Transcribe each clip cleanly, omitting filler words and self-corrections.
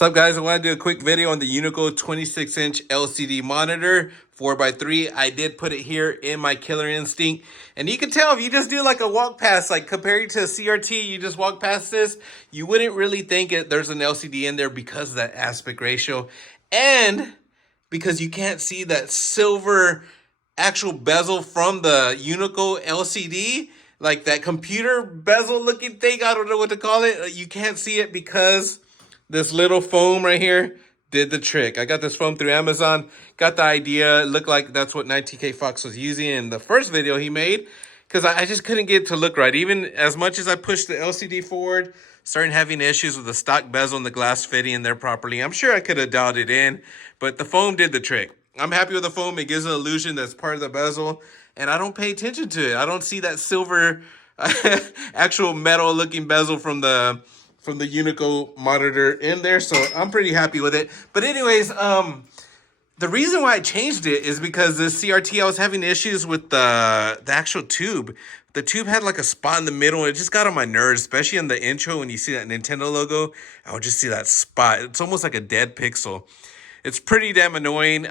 What's up, guys? I want to do a quick video on the Unico 26-inch LCD monitor, 4x3. I did put it here in my Killer Instinct. And you can tell if you just do like a walk past, like comparing to a CRT, you just walk past this, you wouldn't really think there's an LCD in there because of that aspect ratio. And because you can't see that silver actual bezel from the Unico LCD, like that computer bezel looking thing, I don't know what to call it. You can't see it because this little foam right here did the trick. I got this foam through Amazon, got the idea. It looked like that's what 19K Fox was using in the first video he made, because I just couldn't get it to look right. Even as much as I pushed the LCD forward, starting having issues with the stock bezel and the glass fitting in there properly. I'm sure I could have dialed it in, but the foam did the trick. I'm happy with the foam. It gives an illusion that's part of the bezel, and I don't pay attention to it. I don't see that silver actual metal looking bezel from the Unico monitor in there, so I'm pretty happy with it. But anyways, the reason why I changed it is because the CRT, I was having issues with the actual tube. The tube had like a spot in the middle, and it just got on my nerves, especially in the intro when you see that Nintendo logo. I would just see that spot. It's almost like a dead pixel. It's pretty damn annoying.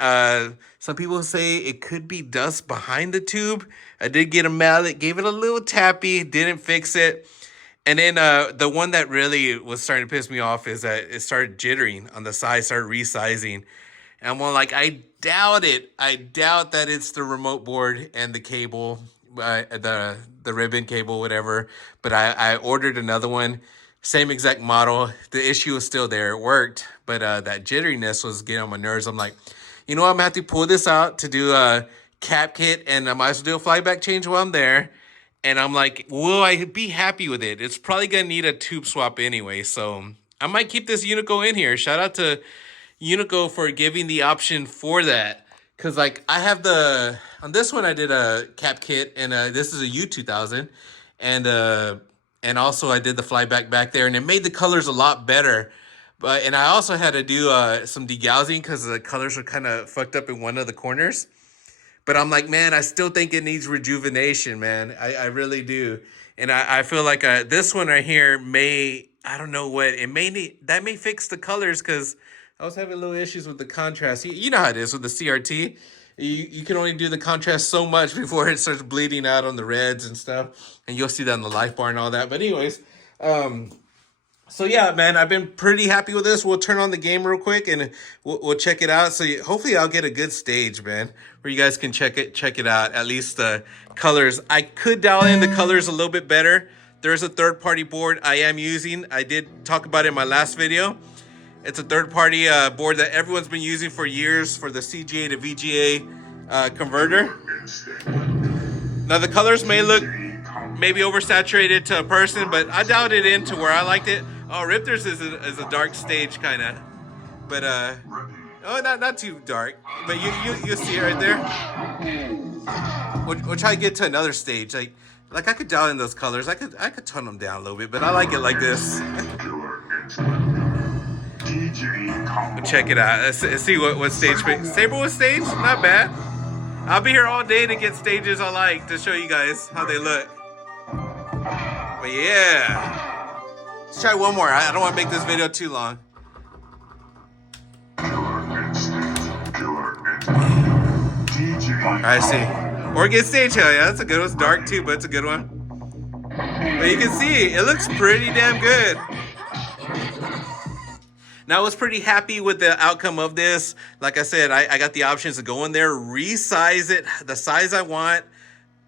Some people say it could be dust behind the tube. I did get a mallet, gave it a little tappy, didn't fix it. And then the one that really was starting to piss me off is that it started jittering on the side, started resizing. And I'm like, I doubt it. I doubt that it's the remote board and the cable, the ribbon cable, whatever. But I ordered another one, same exact model. The issue was still there. It worked, but that jitteriness was getting on my nerves. I'm like, you know what? I'm going to have to pull this out to do a cap kit, and I might as well do a flyback change while I'm there. And I'm like, will I be happy with it? It's probably going to need a tube swap anyway. So I might keep this Unico in here. Shout out to Unico for giving the option for that. Because like I have on this one I did a cap kit, and this is a U2000. And also I did the flyback back there, and it made the colors a lot better. And I also had to do some degaussing because the colors were kind of fucked up in one of the corners. But I'm like, man, I still think it needs rejuvenation, man. I really do. And I feel like this one right here I don't know what, it may need, that may fix the colors, because I was having little issues with the contrast. You know how it is with the CRT. You can only do the contrast so much before it starts bleeding out on the reds and stuff. And you'll see that in the life bar and all that. But anyways, so yeah, man, I've been pretty happy with this. We'll turn on the game real quick and we'll check it out. So hopefully I'll get a good stage, man, where you guys can check it out. At least the colors. I could dial in the colors a little bit better. There's a third-party board I am using. I did talk about it in my last video. It's a third-party board that everyone's been using for years for the CGA to VGA converter. Now the colors may look maybe oversaturated to a person, but I dialed it in to where I liked it. Oh, Riptors is a dark stage kind of, but oh, not too dark, but you see it right there. We'll try to get to another stage. Like I could dial in those colors. I could tone them down a little bit, but I like it like this. We'll check it out. Let's see what stage. Sabrewood stage, not bad. I'll be here all day to get stages I like to show you guys how they look. But yeah. Let's try one more. I don't want to make this video too long. I see. Organ stage, hell yeah, that's a good one. It's dark too, but it's a good one. But you can see, it looks pretty damn good. Now, I was pretty happy with the outcome of this. Like I said, I got the options to go in there, resize it the size I want.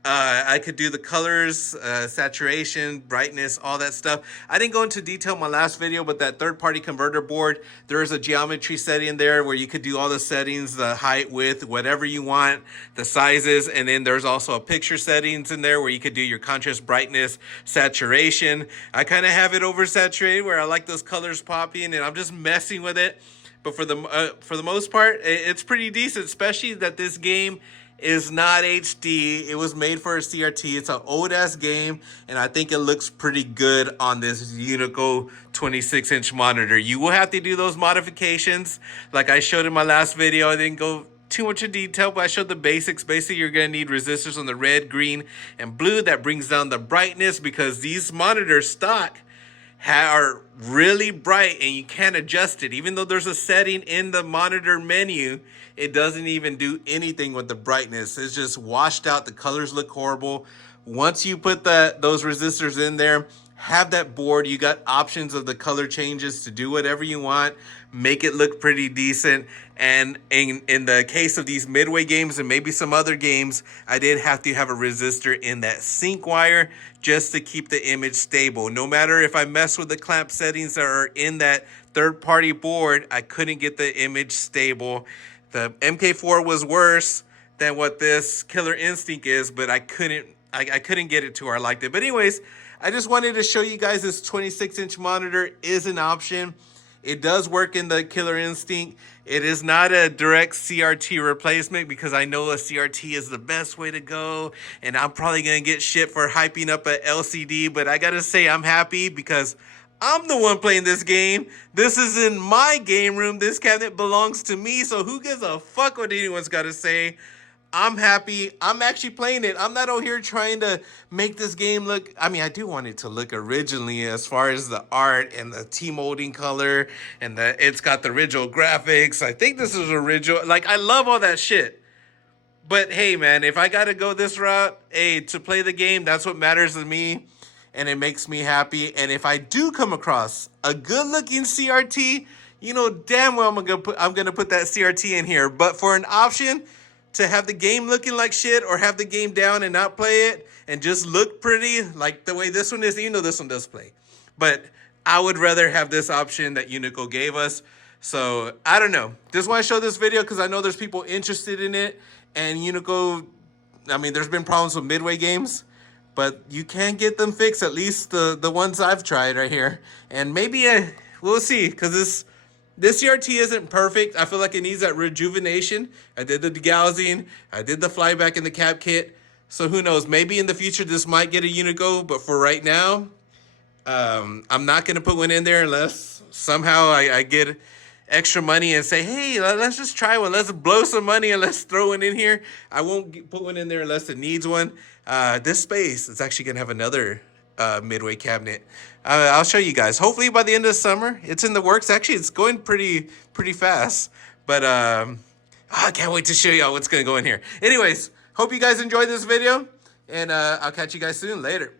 I could do the colors, saturation, brightness, all that stuff. I didn't go into detail in my last video, but that third-party converter board, there is a geometry setting there where you could do all the settings, the height, width, whatever you want, the sizes, and then there's also a picture settings in there where you could do your contrast, brightness, saturation. I kind of have it oversaturated where I like those colors popping, and I'm just messing with it. But for the most part, it's pretty decent, especially that this game is not HD. It was made for a CRT. It's an old ass game, and I think it looks pretty good on this Unico 26-inch monitor. You will have to do those modifications like I showed in my last video. I didn't go too much in detail, but I showed the basics. Basically, you're going to need resistors on the red, green, and blue. That brings down the brightness, because these monitors stock are really bright and you can't adjust it. Even though there's a setting in the monitor menu, it doesn't even do anything with the brightness. It's just washed out. The colors look horrible. Once you put those resistors in there, have that board, you got options of the color changes to do whatever you want, make it look pretty decent. And in the case of these midway games and maybe some other games, I did have to have a resistor in that sync wire just to keep the image stable. No matter if I mess with the clamp settings that are in that third-party board, I couldn't get the image stable. The MK4 was worse than what this Killer Instinct is, but I couldn't get it to where I liked it. But anyways, I just wanted to show you guys this 26-inch monitor is an option. It does work in the Killer Instinct. It is not a direct CRT replacement because I know a CRT is the best way to go, and I'm probably going to get shit for hyping up an LCD, but I got to say I'm happy because I'm the one playing this game. This is in my game room. This cabinet belongs to me, so who gives a fuck what anyone's got to say? I'm happy. I'm actually playing it. I'm not out here trying to make this game look... I mean, I do want it to look originally as far as the art and the T-molding color and it's got the original graphics. I think this is original. Like, I love all that shit. But hey, man, if I got to go this route, hey, to play the game, that's what matters to me. And it makes me happy. And if I do come across a good-looking CRT, you know damn well I'm gonna put that CRT in here. But for an option to have the game looking like shit or have the game down and not play it and just look pretty like the way this one is, even though this one does play. But I would rather have this option that Unico gave us. So I don't know. Just want to show this video because I know there's people interested in it. And Unico, I mean, there's been problems with midway games, but you can get them fixed, at least the ones I've tried right here. And maybe we'll see, because this CRT isn't perfect. I feel like it needs that rejuvenation. I did the degaussing. I did the flyback in the cap kit. So who knows? Maybe in the future this might get a Unico, but for right now, I'm not going to put one in there unless somehow I get extra money and say, hey, let's just try one. Let's blow some money and let's throw one in here. I won't put one in there unless it needs one. This space is actually going to have another midway cabinet. I'll show you guys. Hopefully by the end of the summer. It's in the works. Actually, it's going pretty fast. But I can't wait to show y'all what's going to go in here. Anyways, hope you guys enjoyed this video. And I'll catch you guys soon. Later.